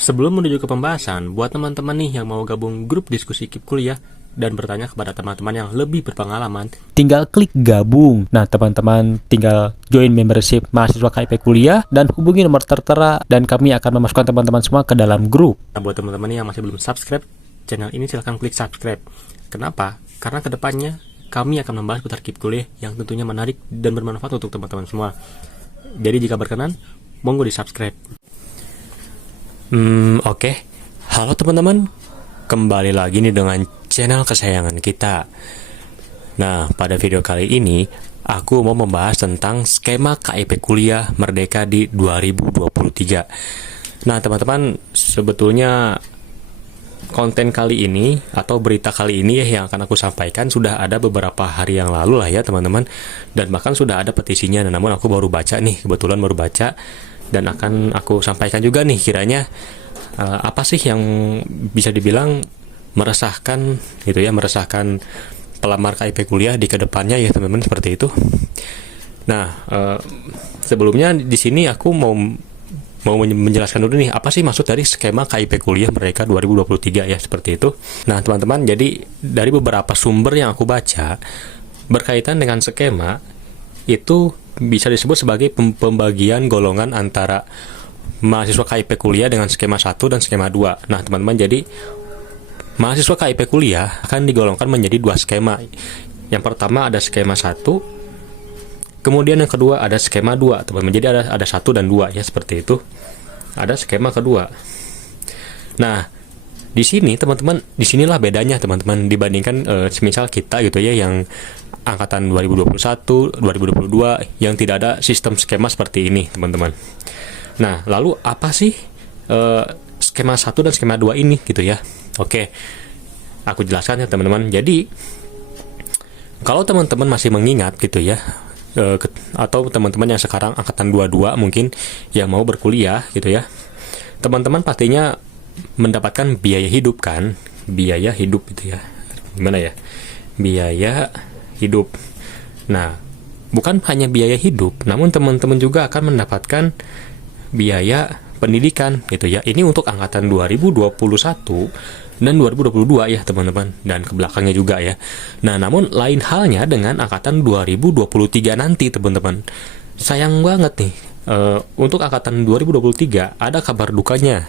Sebelum menuju ke pembahasan, buat teman-teman nih yang mau gabung grup diskusi KIP kuliah dan bertanya kepada teman-teman yang lebih berpengalaman, tinggal klik gabung. Nah, teman-teman tinggal join membership mahasiswa KIP kuliah dan hubungi nomor tertera dan kami akan memasukkan teman-teman semua ke dalam grup. nah buat teman-teman yang masih belum subscribe channel ini, silahkan klik subscribe. Kenapa? Karena kedepannya kami akan membahas putar KIP kuliah yang tentunya menarik dan bermanfaat untuk teman-teman semua. Jadi jika berkenan, monggo di subscribe. Oke. Halo teman-teman, kembali lagi nih dengan channel kesayangan kita. Nah, pada video kali ini aku mau membahas tentang skema KIP kuliah Merdeka di 2023. Nah, teman-teman, sebetulnya konten kali ini atau berita kali ini yang akan aku sampaikan sudah ada beberapa hari yang lalu lah ya teman-teman, dan bahkan sudah ada petisinya. Namun aku baru baca nih, kebetulan baru baca, dan akan aku sampaikan juga nih kiranya apa sih yang bisa dibilang meresahkan gitu ya, meresahkan pelamar KIP kuliah di kedepannya ya teman-teman, seperti itu. Nah, sebelumnya di sini aku mau menjelaskan dulu nih, apa sih maksud dari skema KIP kuliah Merdeka 2023 ya, seperti itu. Nah, teman-teman, jadi dari beberapa sumber yang aku baca berkaitan dengan skema itu bisa disebut sebagai pembagian golongan antara mahasiswa KIP kuliah dengan skema 1 dan skema 2. Nah, teman-teman, jadi mahasiswa KIP kuliah akan digolongkan menjadi dua skema. Yang pertama ada skema 1, kemudian yang kedua ada skema 2, teman-teman. Jadi ada 1 dan 2 ya, seperti itu. Ada skema kedua. Nah, di sini teman-teman, disinilah bedanya teman-teman dibandingkan semisal kita gitu ya, yang angkatan 2021, 2022 yang tidak ada sistem skema seperti ini teman-teman. Nah, lalu apa sih skema 1 dan skema 2 ini gitu ya? Oke, aku jelaskan ya teman-teman. Jadi kalau teman-teman masih mengingat gitu ya, atau teman-teman yang sekarang angkatan 22 mungkin yang mau berkuliah gitu ya, teman-teman pastinya mendapatkan biaya hidup kan, biaya hidup gitu ya, gimana ya, biaya hidup. Nah, bukan hanya biaya hidup, namun teman-teman juga akan mendapatkan biaya pendidikan gitu ya. Ini untuk angkatan 2021 dan 2022 ya teman-teman, dan ke belakangnya juga ya. Nah, namun lain halnya dengan angkatan 2023 nanti teman-teman. Sayang banget nih, untuk angkatan 2023 ada kabar dukanya,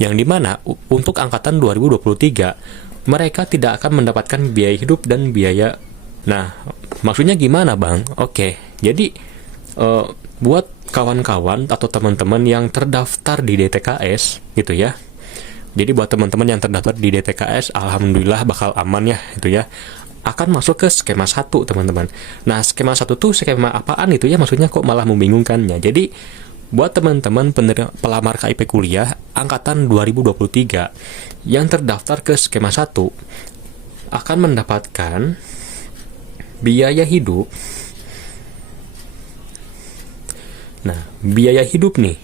yang dimana untuk angkatan 2023 mereka tidak akan mendapatkan biaya hidup dan biaya. Nah, maksudnya gimana bang? Oke, jadi buat kawan-kawan atau teman-teman yang terdaftar di DTKS gitu ya. Jadi buat teman-teman yang terdaftar di DTKS, alhamdulillah bakal aman ya itu ya, akan masuk ke skema 1 teman-teman. Nah, skema 1 tuh skema apaan itu ya, maksudnya kok malah membingungkannya. Jadi buat teman-teman pelamar KIP kuliah angkatan 2023 yang terdaftar ke skema 1 akan mendapatkan biaya hidup. Nah, biaya hidup nih.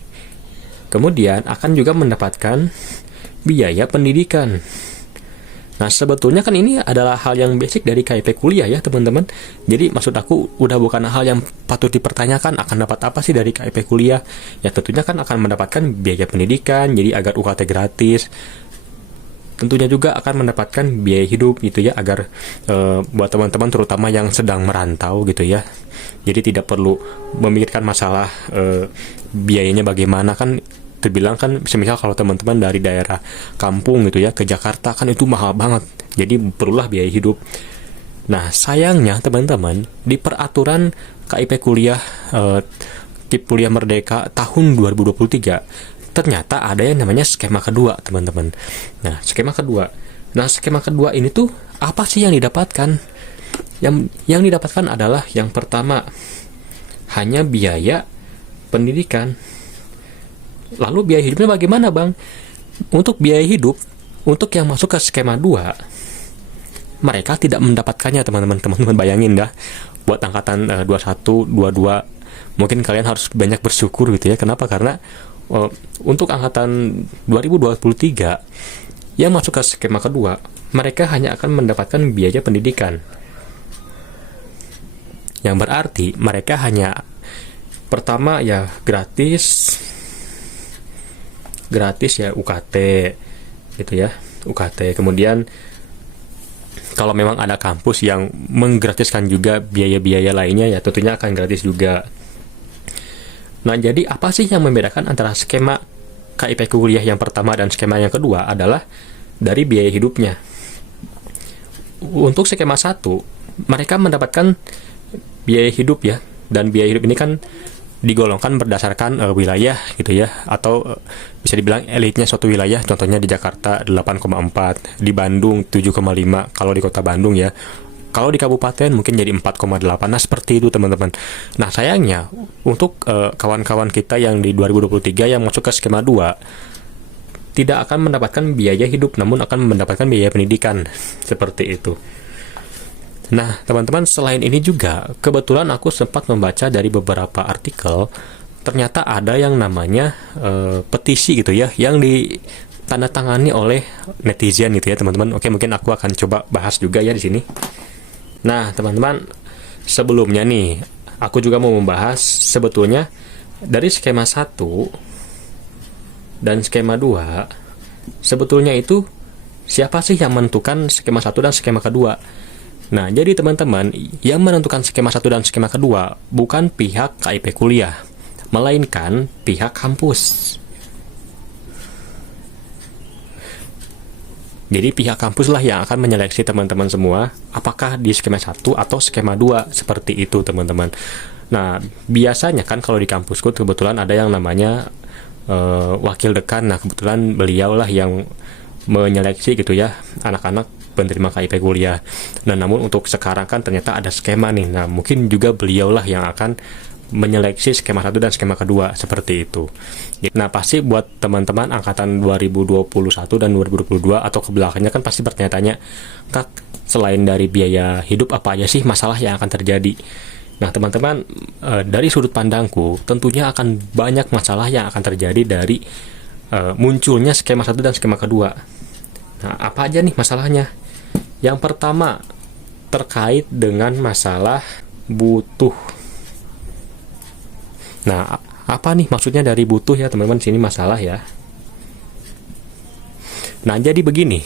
Kemudian akan juga mendapatkan biaya pendidikan. Nah, sebetulnya kan ini adalah hal yang basic dari KIP kuliah ya teman-teman. Jadi maksud aku udah bukan hal yang patut dipertanyakan akan dapat apa sih dari KIP kuliah. Ya tentunya kan akan mendapatkan biaya pendidikan, jadi agar UKT gratis. Tentunya juga akan mendapatkan biaya hidup gitu ya, agar buat teman-teman terutama yang sedang merantau gitu ya, jadi tidak perlu memikirkan masalah biayanya bagaimana. Kan terbilang kan semisal kalau teman-teman dari daerah kampung gitu ya ke Jakarta kan itu mahal banget, jadi perlulah biaya hidup. Nah, sayangnya teman-teman di peraturan KIP kuliah KIP kuliah Merdeka tahun 2023 ternyata ada yang namanya skema kedua teman-teman. Nah, skema kedua. Nah, skema kedua ini tuh apa sih yang didapatkan? Yang didapatkan adalah yang pertama hanya biaya pendidikan. Lalu biaya hidupnya bagaimana bang? Untuk biaya hidup, untuk yang masuk ke skema 2 mereka tidak mendapatkannya teman-teman. Teman-teman bayangin dah, buat angkatan 21, 22 mungkin kalian harus banyak bersyukur gitu ya. Kenapa? Karena untuk angkatan 2023 yang masuk ke skema kedua, mereka hanya akan mendapatkan biaya pendidikan, yang berarti mereka hanya pertama ya gratis gratis ya UKT gitu ya, UKT. Kemudian kalau memang ada kampus yang menggratiskan juga biaya-biaya lainnya ya tentunya akan gratis juga. Nah, jadi apa sih yang membedakan antara skema KIP kuliah yang pertama dan skema yang kedua adalah dari biaya hidupnya. Untuk skema 1, mereka mendapatkan biaya hidup ya, dan biaya hidup ini kan digolongkan berdasarkan wilayah gitu ya, atau bisa dibilang elitnya suatu wilayah. Contohnya di Jakarta 8,4, di Bandung 7,5 kalau di kota Bandung ya. Kalau di kabupaten mungkin jadi 4,8. Nah, seperti itu teman-teman. Nah, sayangnya untuk kawan-kawan kita yang di 2023 yang masuk ke skema 2 tidak akan mendapatkan biaya hidup, namun akan mendapatkan biaya pendidikan. Seperti itu. Nah, teman-teman, selain ini juga, kebetulan aku sempat membaca dari beberapa artikel, ternyata ada yang namanya petisi gitu ya, yang ditandatangani oleh netizen gitu ya, teman-teman. Oke, mungkin aku akan coba bahas juga ya di sini. Nah, teman-teman, sebelumnya nih, aku juga mau membahas sebetulnya dari skema 1 dan skema 2, sebetulnya itu siapa sih yang menentukan skema 1 dan skema kedua? Nah, jadi teman-teman, yang menentukan skema 1 dan skema kedua bukan pihak KIP kuliah, melainkan pihak kampus. Jadi pihak kampus lah yang akan menyeleksi teman-teman semua apakah di skema 1 atau skema 2, seperti itu teman-teman. Nah, biasanya kan kalau di kampusku kebetulan ada yang namanya wakil dekan. Nah, kebetulan beliau lah yang menyeleksi gitu ya anak-anak penerima KIP kuliah. Nah, namun untuk sekarang kan ternyata ada skema nih. Nah, mungkin juga beliaulah yang akan menyeleksi skema 1 dan skema kedua, seperti itu. Nah, pasti buat teman-teman angkatan 2021 dan 2022 atau kebelakangnya kan pasti bertanya-tanya, Kak, selain dari biaya hidup apa aja sih masalah yang akan terjadi? Nah, teman-teman, dari sudut pandangku tentunya akan banyak masalah yang akan terjadi dari munculnya skema 1 dan skema kedua. Nah, apa aja nih masalahnya? Yang pertama, terkait dengan masalah butuh. Nah, apa nih maksudnya dari butuh ya teman-teman? Sini masalah ya. Nah, jadi begini,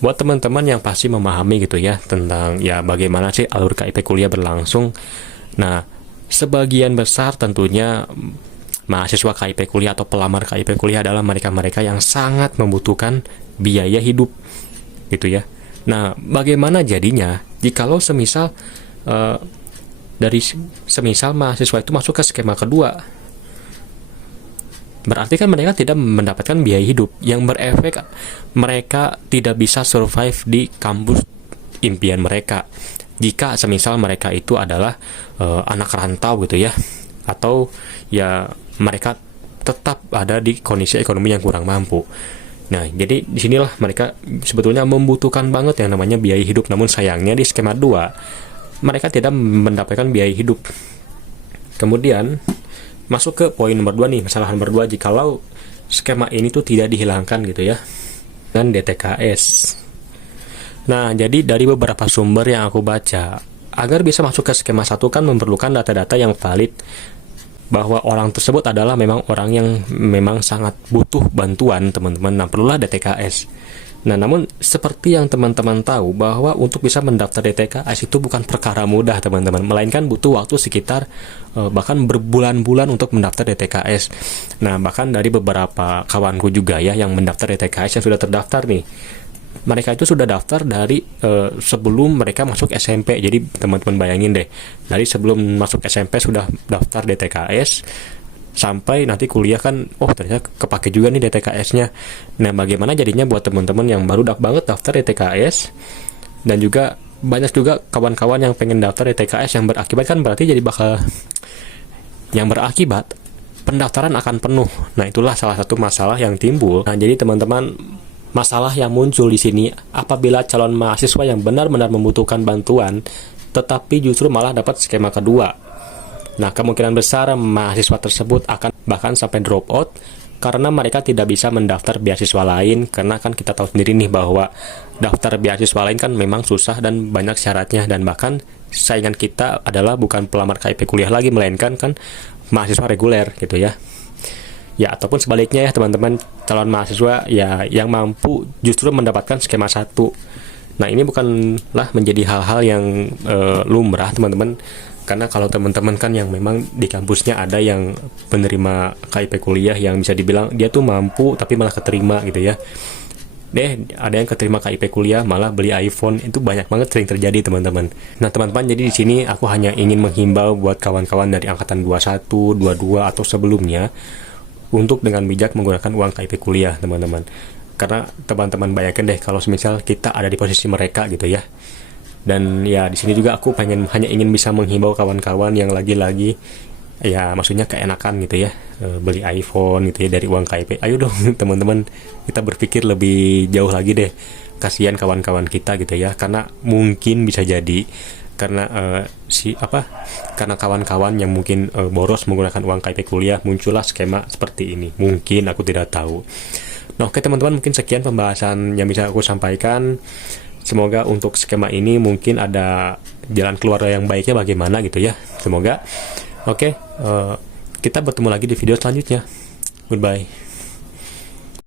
buat teman-teman yang pasti memahami gitu ya tentang ya bagaimana sih alur KIP kuliah berlangsung. Nah, sebagian besar tentunya mahasiswa KIP kuliah atau pelamar KIP kuliah adalah mereka-mereka yang sangat membutuhkan biaya hidup gitu ya. Nah, bagaimana jadinya jikalau semisal semisal mahasiswa itu masuk ke skema kedua? Berarti kan mereka tidak mendapatkan biaya hidup yang berefek mereka tidak bisa survive di kampus impian mereka. Jika semisal mereka itu adalah anak rantau gitu ya, atau ya mereka tetap ada di kondisi ekonomi yang kurang mampu. Nah, jadi disinilah mereka sebetulnya membutuhkan banget yang namanya biaya hidup. Namun sayangnya di skema 2 mereka tidak mendapatkan biaya hidup. Kemudian masuk ke poin nomor 2 nih, masalah nomor 2, jikalau skema ini tuh tidak dihilangkan gitu ya, dan DTKS. Nah, jadi dari beberapa sumber yang aku baca, agar bisa masuk ke skema 1 kan memerlukan data-data yang valid bahwa orang tersebut adalah memang orang yang memang sangat butuh bantuan teman-teman. Nah, perlulah DTKS. Nah, namun seperti yang teman-teman tahu bahwa untuk bisa mendaftar DTKS itu bukan perkara mudah teman-teman, melainkan butuh waktu sekitar bahkan berbulan-bulan untuk mendaftar DTKS. Nah, bahkan dari beberapa kawanku juga ya yang mendaftar DTKS yang sudah terdaftar nih, mereka itu sudah daftar dari sebelum mereka masuk SMP. Jadi teman-teman bayangin deh, dari sebelum masuk SMP sudah daftar DTKS, sampai nanti kuliah kan, oh ternyata kepake juga nih DTKS-nya. Nah, bagaimana jadinya buat teman-teman yang baru banget daftar DTKS, dan juga banyak juga kawan-kawan yang pengen daftar DTKS yang berakibat kan berarti jadi bakal yang berakibat pendaftaran akan penuh. Nah, itulah salah satu masalah yang timbul. Nah, jadi teman-teman, masalah yang muncul di sini apabila calon mahasiswa yang benar-benar membutuhkan bantuan tetapi justru malah dapat skema kedua. Nah, kemungkinan besar mahasiswa tersebut akan bahkan sampai drop out karena mereka tidak bisa mendaftar beasiswa lain, karena kan kita tahu sendiri nih bahwa daftar beasiswa lain kan memang susah dan banyak syaratnya, dan bahkan saingan kita adalah bukan pelamar KIP kuliah lagi, melainkan kan mahasiswa reguler gitu ya. Ya, ataupun sebaliknya ya teman-teman, calon mahasiswa ya yang mampu justru mendapatkan skema 1. Nah, ini bukanlah menjadi hal-hal yang lumrah teman-teman, karena kalau teman-teman kan yang memang di kampusnya ada yang penerima KIP kuliah yang bisa dibilang dia tuh mampu tapi malah keterima gitu ya. Ada yang keterima KIP kuliah malah beli iPhone, itu banyak banget sering terjadi teman-teman. Nah teman-teman, jadi di sini aku hanya ingin menghimbau buat kawan-kawan dari angkatan 21, 22 atau sebelumnya untuk dengan bijak menggunakan uang KIP kuliah teman-teman. Karena teman-teman bayangkan deh kalau semisal kita ada di posisi mereka gitu ya. Dan ya di sini juga aku hanya ingin bisa menghimbau kawan-kawan yang lagi-lagi ya maksudnya keenakan gitu ya, beli iPhone gitu ya dari uang KIP. Ayo dong teman-teman, kita berpikir lebih jauh lagi deh, kasihan kawan-kawan kita gitu ya, karena mungkin bisa jadi karena karena kawan-kawan yang mungkin boros menggunakan uang KIP kuliah, muncullah skema seperti ini. Mungkin aku tidak tahu. Nah, oke teman-teman, mungkin sekian pembahasan yang bisa aku sampaikan. Semoga untuk skema ini mungkin ada jalan keluar yang baiknya bagaimana gitu ya. Semoga. Oke, kita bertemu lagi di video selanjutnya. Goodbye.